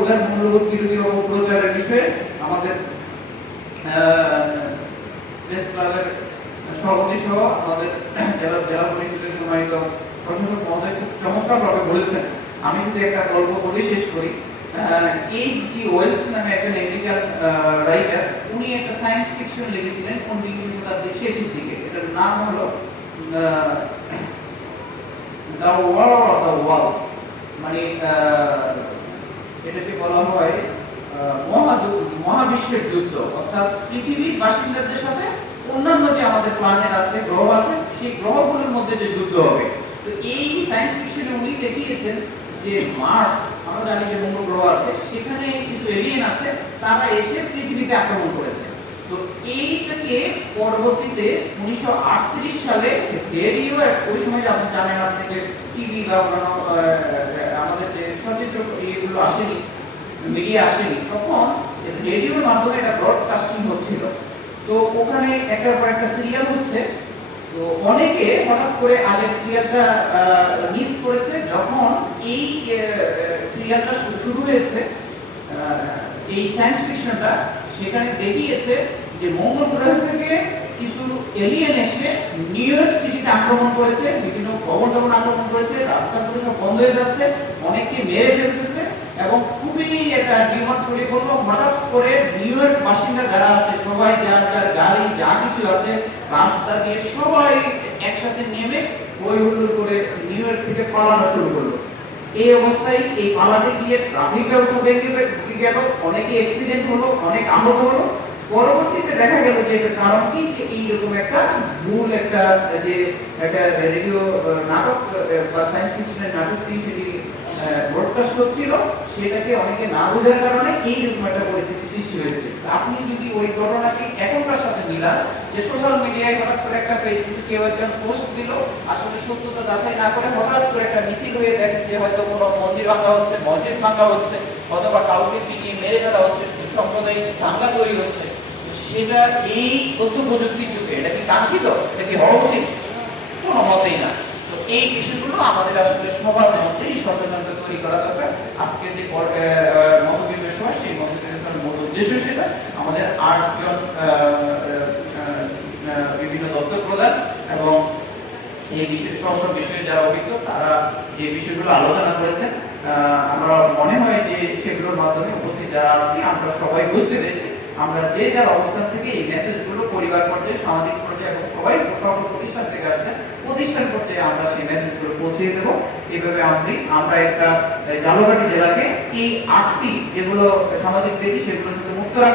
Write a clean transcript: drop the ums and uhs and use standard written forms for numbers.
উদার মূল্যবোধ বিরোধী অপপ্রচারের বিষয়ে আমাদের প্রেস ক্লাবের সভাপতি সহ আমাদের জেলা পরিষদের সম্মানিত প্রশাসক মহোদয় খুব চমৎকারভাবে বলেছেন। আমি শুধু একটা গল্প বলে শেষ করি। এইচ.জি. ওয়েলস নামে একজন আমেরিকান রাইটার, উনি একটা সায়েন্স ফিকশন লিখেছিলেন 19 শতাব্দীর শেষের দিকে। এটার নাম হলো দ্য ওয়ার অফ দ্য ওয়ার্লডস, মানে এটাকে বলা হয় মহাবিশ্বের যুদ্ধ, অর্থাৎ পৃথিবীর বাসিন্দাদের সাথে অন্যান্য যে আমাদের প্ল্যানেট আছে, গ্রহ আছে, সেই গ্রহগুলোর মধ্যে যে যুদ্ধ হবে। তো এই সায়েন্স ফিকশনে উনি দেখিয়েছেন যে মার্স, আমরা জানি যে মঙ্গল গ্রহ আছে, সেখানে কিছু এলিয়েন আছে, তারা এসে পৃথিবীতে আক্রমণ করেছে। তো এইটাকে পরবর্তীতে 1938 সালে রেডিও, ওই সময় আপনি জানেন, আপনি যে টিভি বা আমাদের যে সচিত্র এগুলো আসেনি, মিডিয়া আসেনি, তখন রেডিওর মাধ্যমে এটা ব্রডকাস্টিং হচ্ছিল। তো ওখানে একটার পর একটা সিরিয়াল হচ্ছে। তো অনেকে হঠাৎ করে আগের সিরিয়ালটা মিস করেছে। যখন এই সিরিয়ালটা শুরু হয়েছে, এই সায়েন্স ফিকশনটা, সেখানে দেখিয়েছে যে মঙ্গল গ্রহ থেকে কিছু এলিয়েন এসে নিউ ইয়র্ক সিটিতে আক্রমণ করেছে, বিভিন্ন ভবন টবন আক্রমণ করেছে, রাস্তাগুলো সব বন্ধ হয়ে যাচ্ছে, অনেককে মেরে ফেলতেছে এবং খুবই একটা বিমান ছড়িয়ে পড়লো। হঠাৎ করে নিউ ইয়র্ক বাসিন্দা যারা আছে সবাই যার যার গাড়ি যা কিছু আছে রাস্তা দিয়ে সবাই একসাথে নেমে হই হুল্লোড় করে নিউ ইয়র্ক থেকে পালানো শুরু করলো। এই অবস্থায় এই পালাতে গিয়ে ট্রাফিক ব্যবস্থা ঢুকে গেল, অনেকে অ্যাক্সিডেন্ট হলো, অনেক আহত হলো। পরবর্তীতে দেখা গেল যে এটার কারণ কি, যে এইরকম একটা ভুল একটা যে একটা রেডিও নাটক বা সায়েন্স ফিকশনের নাটকটি সেটি ব্রডকাস্ট হচ্ছিল, সেটাকে অনেকে না বোঝার কারণে এইরকম একটা পরিস্থিতি সৃষ্টি হয়েছে। আপনি যদি ওই ঘটনাটি এখনকার সাথে মিলান, যে সোশ্যাল মিডিয়ায় হঠাৎ করে একটা ফেসবুকে কেউ একজন পোস্ট দিল, আসলে সত্যতা যাচাই না করে হঠাৎ করে একটা মিছিল হয়ে দেখেন যে হয়তো কোনো মন্দির ভাঙা হচ্ছে, মসজিদ ভাঙা হচ্ছে, অথবা কাউকে পিটিয়ে মেরে ফেলা হচ্ছে, সাম্প্রদায়িক দাঙ্গা তৈরি হচ্ছে, সেটা এই তথ্য প্রযুক্তির যুগে এটা কি কাঙ্ক্ষিত? এটা কি হওয়া উচিত? কোনো মতেই না। তো এই বিষয়গুলো আমাদের আসলে সবার মধ্যেই সচেতনতা তৈরি করা দরকার। আজকের যে মতবিনিময় সভা, সেই মতবিনিময় সভার মূল উদ্দেশ্য সেটা। আমাদের 8 জন বিভিন্ন দপ্তর প্রধান এবং এই বিষয়ে সব বিষয়ে যারা অভিজ্ঞ, তারা যে বিষয়গুলো আলোচনা করেছেন, আমরা মনে হয় যে সেগুলোর মাধ্যমে উপস্থিত যারা আছি আমরা সবাই বুঝতে পেরেছি আমরা যে যার অবস্থান থেকে এই মেসেজগুলো পরিবার পর্যায়ে, সামাজিক পর্যায়ে এবং সবাই প্রতিষ্ঠান থেকে আসছেন, প্রতিষ্ঠান পর্যায়ে আমরা সেই মেসেজগুলো পৌঁছে দেব। এইভাবে আমরা একটা ঝালকাঠি জেলাকে এই 8টি যেগুলো সামাজিক ব্যাধি, সেগুলো থেকে মুক্ত রাখবো।